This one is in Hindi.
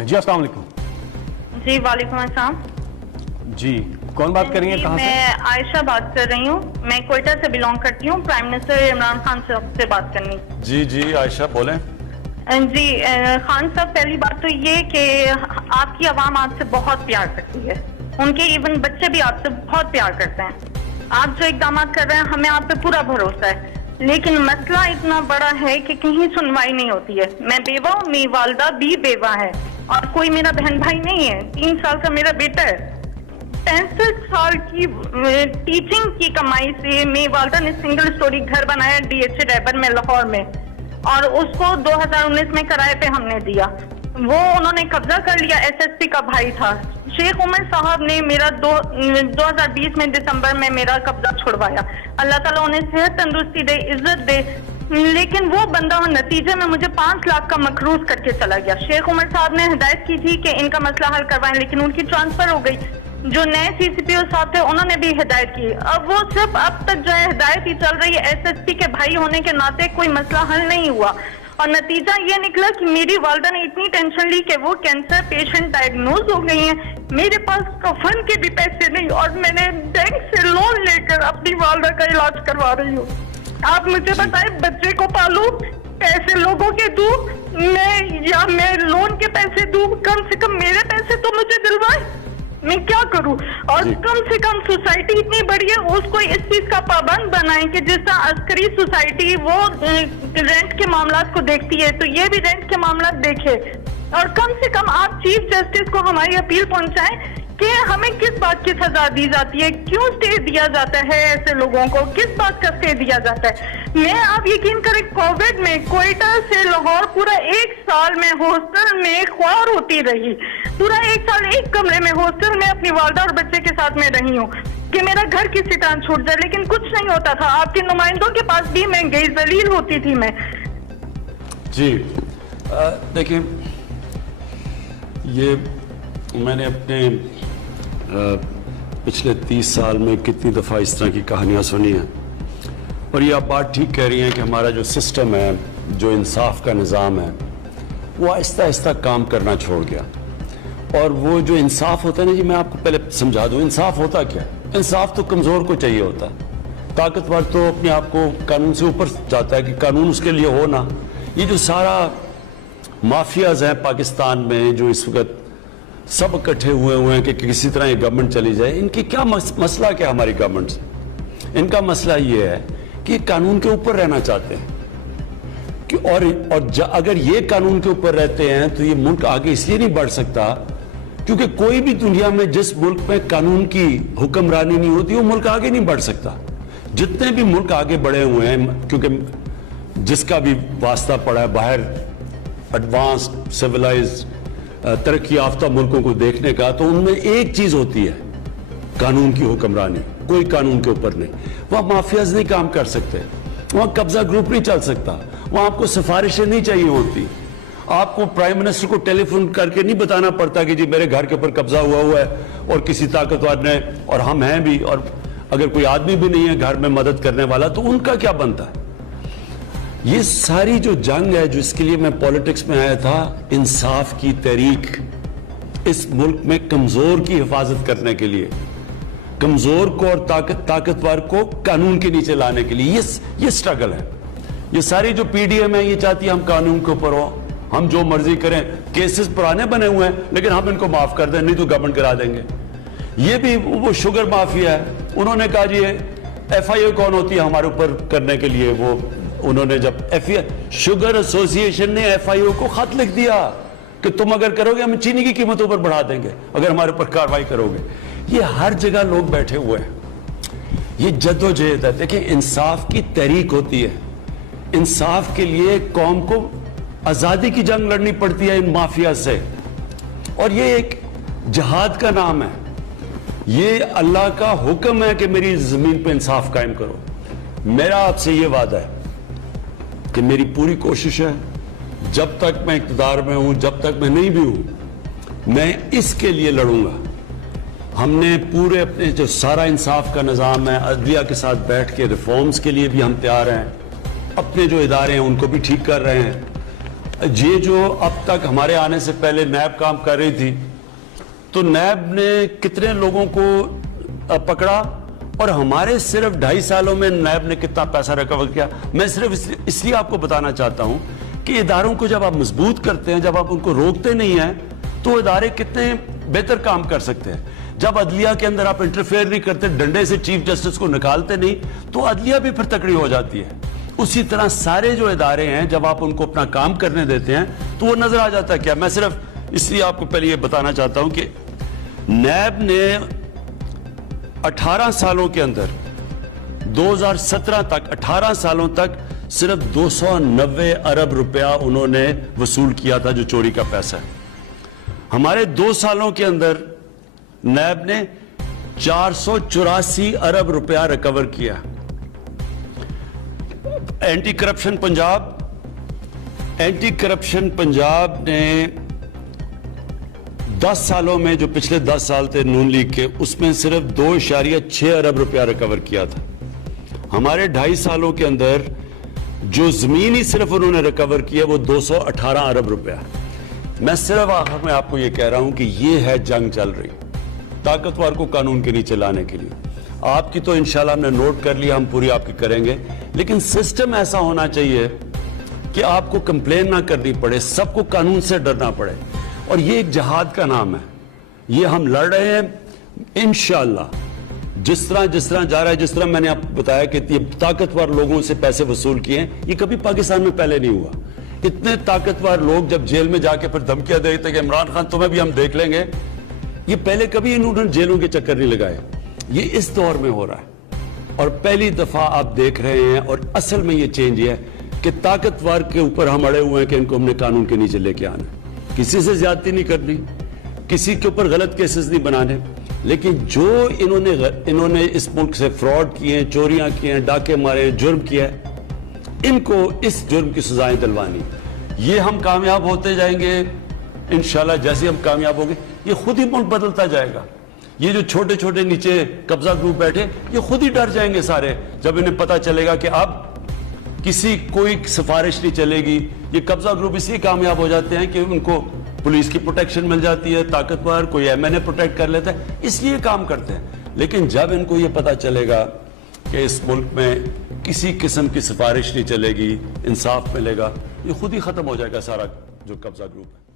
जी अस्सलाम वालेकुम। जी वालेकुम अस्सलाम। जी कौन बात कर रही है, कहाँ से? मैं आयशा बात कर रही हूँ, मैं कोयटा से बिलोंग करती हूँ। प्राइम मिनिस्टर इमरान खान साहब से बात करनी। जी जी आयशा बोलें। जी खान साहब, पहली बात तो ये कि आपकी आवाम आपसे बहुत प्यार करती है, उनके इवन बच्चे भी आपसे बहुत प्यार करते हैं। आप जो इकदाम कर रहे हैं हमें आप पे पूरा भरोसा है, लेकिन मसला इतना बड़ा है कि कहीं सुनवाई नहीं होती है। मैं बेवा हूँ, मेरी वालदा भी बेवा है और कोई मेरा बहन भाई नहीं है। 3 साल का मेरा बेटा है। 65 साल की टीचिंग की कमाई से मेरी वालदा ने सिंगल स्टोरी घर बनाया DH रैबर में, लाहौर में, और उसको 2019 में किराए पे हमने दिया। वो उन्होंने कब्जा कर लिया। SSP का भाई था शेख उमर साहब ने मेरा 2020 में दिसंबर में मेरा कब्जा छुड़वाया। अल्लाह ताला उन्हें सेहत तंदुरुस्ती दे, इज्जत दे, लेकिन वो बंदा नतीजे में मुझे 5 लाख का मकरूज करके चला गया। शेख उमर साहब ने हिदायत की थी कि इनका मसला हल करवाएं, लेकिन उनकी ट्रांसफर हो गई। जो नए CCPO साहब थे उन्होंने भी हिदायत की। अब वो सिर्फ अब तक जो है हिदायत ही चल रही है। SSP के भाई होने के नाते कोई मसला हल नहीं हुआ और नतीजा ये निकला कि मेरी वालदा ने इतनी टेंशन ली कि वो कैंसर पेशेंट डायग्नोज हो गई हैं। मेरे पास कफन के भी पैसे नहीं और मैंने बैंक से लोन लेकर अपनी वालदा का इलाज करवा रही हूँ। आप मुझे बताएं, बच्चे को पालूं, पैसे लोगों के दूं मैं लोन के पैसे दूं? कम से कम मेरे पैसे तो मुझे दिलवाए, मैं क्या करूं? और कम से कम सोसाइटी इतनी बड़ी है, उसको इस चीज का पाबंद बनाएं कि जिस तरह अस्करी सोसाइटी वो रेंट के मामलात को देखती है तो ये भी रेंट के मामलात देखे। और कम से कम आप चीफ जस्टिस को हमारी अपील पहुंचाएं कि हमें किस बात की सजा दी जाती है, क्यों स्टे दिया जाता है ऐसे लोगों को, किस बात का स्टे दिया जाता है। मैं आप यकीन करें, कोविड में कोयटा से लाहौर पूरा 1 साल में हॉस्टल में ख्वार होती रही। पूरा 1 साल एक कमरे में हॉस्टल में अपनी वालदा और बच्चे के साथ में रही हूँ कि मेरा घर किसी तरह छूट जाए, लेकिन कुछ नहीं होता था। आपके नुमाइंदों के पास भी मैं गई, जलील होती थी मैं। जी देखिए, ये मैंने अपने पिछले 30 साल में कितनी दफ़ा इस तरह की कहानियाँ सुनी हैं, और ये आप बात ठीक कह रही हैं कि हमारा जो सिस्टम है, जो इंसाफ का निज़ाम है, वो आहिस्ता आहिस्ता काम करना छोड़ गया। और वो जो इंसाफ होता है ना जी, मैं आपको पहले समझा दूँ इंसाफ होता क्या है। इंसाफ तो कमज़ोर को चाहिए होता है, ताकतवर तो अपने आप को कानून से ऊपर जाता है कि कानून उसके लिए हो ना। ये जो सारा माफियाज हैं पाकिस्तान में, जो इस वक्त सब इकट्ठे हुए हैं कि किसी तरह ये गवर्नमेंट चली जाए, इनकी क्या मसला क्या हमारी गवर्नमेंट से? इनका मसला ये है कि कानून के ऊपर रहना चाहते हैं कि अगर ये कानून के ऊपर रहते हैं तो ये मुल्क आगे इसलिए नहीं बढ़ सकता क्योंकि कोई भी दुनिया में जिस मुल्क में कानून की हुक्मरानी नहीं होती वो मुल्क आगे नहीं बढ़ सकता। जितने भी मुल्क आगे बढ़े हुए हैं, क्योंकि जिसका भी वास्ता पड़ा है बाहर एडवांस्ड सिविलाइज्ड तरक्की याफ्ता मुल्कों को देखने का, तो उनमें एक चीज होती है, कानून की हुक्मरानी। कोई कानून के ऊपर नहीं। वहां माफियाज नहीं काम कर सकते, वहां कब्जा ग्रुप नहीं चल सकता, वहां आपको सिफारिशें नहीं चाहिए होती। आपको प्राइम मिनिस्टर को टेलीफोन करके नहीं बताना पड़ता कि जी मेरे घर के ऊपर कब्जा हुआ है और किसी ताकतवर ने, और हम हैं भी, और अगर कोई आदमी भी नहीं है घर में मदद करने वाला तो उनका क्या बनता है। ये सारी जो जंग है, जो इसके लिए मैं पॉलिटिक्स में आया था, इंसाफ की तहरीक, इस मुल्क में कमजोर की हिफाजत करने के लिए, कमजोर को और ताकतवर को कानून के नीचे लाने के लिए ये स्ट्रगल है। ये सारी जो PDM है ये चाहती है हम कानून के ऊपर हो, हम जो मर्जी करें। केसेस पुराने बने हुए हैं लेकिन हम इनको माफ कर दें, नहीं तो गवर्नमेंट करा देंगे। ये भी वो शुगर माफिया है, उन्होंने कहा जी FIA कौन होती है हमारे ऊपर करने के लिए। वो उन्होंने जब शुगर एसोसिएशन ने FIO को खत लिख दिया कि तुम अगर करोगे हम चीनी की कीमतों पर बढ़ा देंगे अगर हमारे ऊपर कार्रवाई करोगे। ये हर जगह लोग बैठे हुए हैं, ये जद्दोजहद है। देखिए, इंसाफ की तहरीक होती है, इंसाफ के लिए कौम को आजादी की जंग लड़नी पड़ती है इन माफिया से, और ये एक जहाद का नाम है। ये अल्लाह का हुक्म है कि मेरी जमीन पे इंसाफ कायम करो। मेरा आपसे ये वादा है कि मेरी पूरी कोशिश है, जब तक मैं इक़्तिदार में हूं, जब तक मैं नहीं भी हूं, मैं इसके लिए लड़ूंगा। हमने पूरे अपने जो सारा इंसाफ का निज़ाम है, अदलिया के साथ बैठ के रिफॉर्म्स के लिए भी हम तैयार हैं। अपने जो इदारे हैं उनको भी ठीक कर रहे हैं, ये जो अब तक हमारे आने से पहले नैब काम कर रही थी, तो नैब ने कितने लोगों को पकड़ा और हमारे सिर्फ 2.5 सालों में नैब ने कितना पैसा रिकवर किया। मैं सिर्फ इसलिए आपको बताना चाहता हूं कि इदारों को जब आप मजबूत करते हैं, जब आप उनको रोकते नहीं हैं, तो इदारे कितने बेहतर काम कर सकते हैं। जब अदलिया के अंदर आप इंटरफेयर नहीं करते, डंडे से चीफ जस्टिस को निकालते नहीं, तो अदलिया भी फिर तकड़ी हो जाती है। उसी तरह सारे जो इदारे हैं, जब आप उनको अपना काम करने देते हैं तो वो नजर आ जाता है। क्या मैं सिर्फ इसलिए आपको पहले ये बताना चाहता हूं कि नैब ने 18 सालों के अंदर 2017 तक 18 सालों तक सिर्फ 290 अरब रुपया उन्होंने वसूल किया था, जो चोरी का पैसा है। हमारे 2 सालों के अंदर नैब ने 484 अरब रुपया रिकवर किया। एंटी करप्शन पंजाब ने 10 सालों में, जो पिछले 10 साल थे नून लीग के, उसमें सिर्फ 2.6 अरब रुपया रिकवर किया था। हमारे 2.5 सालों के अंदर जो जमीन ही सिर्फ उन्होंने रिकवर किया वो 218 अरब रुपया। मैं सिर्फ आखिर में आपको यह कह रहा हूं कि यह है जंग चल रही ताकतवर को कानून के नीचे लाने के लिए। आपकी तो इंशाल्लाह हमने नोट कर लिया, हम पूरी आपकी करेंगे, लेकिन सिस्टम ऐसा होना चाहिए कि आपको कंप्लेन ना करनी पड़े, सबको कानून से डरना पड़े। और ये एक जहाद का नाम है, ये हम लड़ रहे हैं इंशाल्लाह। जिस तरह जा रहा है, जिस तरह मैंने आपको बताया कि ये ताकतवर लोगों से पैसे वसूल किए, ये कभी पाकिस्तान में पहले नहीं हुआ। इतने ताकतवर लोग जब जेल में जाके फिर धमकियां देते कि इमरान खान तुम्हें भी हम देख लेंगे, ये पहले कभी इन्होंने जेलों के चक्कर नहीं लगाए। ये इस दौर में हो रहा है और पहली दफा आप देख रहे हैं। और असल में ये चेंज ये है कि ताकतवर के ऊपर हम अड़े हुए हैं कि इनको हमने कानून के नीचे लेके आना है। किसी से ज्यादती नहीं करनी, किसी के ऊपर गलत केसेस नहीं बनाने, लेकिन जो इन्होंने इस मुल्क से फ्रॉड किए, चोरियां की हैं, डाके मारे, जुर्म किया है, इनको इस जुर्म की सजाएं दिलवानी। ये हम कामयाब होते जाएंगे इंशाल्लाह। जैसे हम कामयाब होंगे, ये खुद ही मुल्क बदलता जाएगा। ये जो छोटे छोटे नीचे कब्जा ग्रुप बैठे, ये खुद ही डर जाएंगे सारे, जब इन्हें पता चलेगा कि अब किसी कोई सिफारिश नहीं चलेगी। ये कब्जा ग्रुप इसलिए कामयाब हो जाते हैं कि उनको पुलिस की प्रोटेक्शन मिल जाती है, ताकतवर कोई एमएनए प्रोटेक्ट कर लेता है, इसलिए काम करते हैं। लेकिन जब इनको ये पता चलेगा कि इस मुल्क में किसी किस्म की सिफारिश नहीं चलेगी, इंसाफ मिलेगा, ये खुद ही खत्म हो जाएगा सारा जो कब्जा ग्रुप है।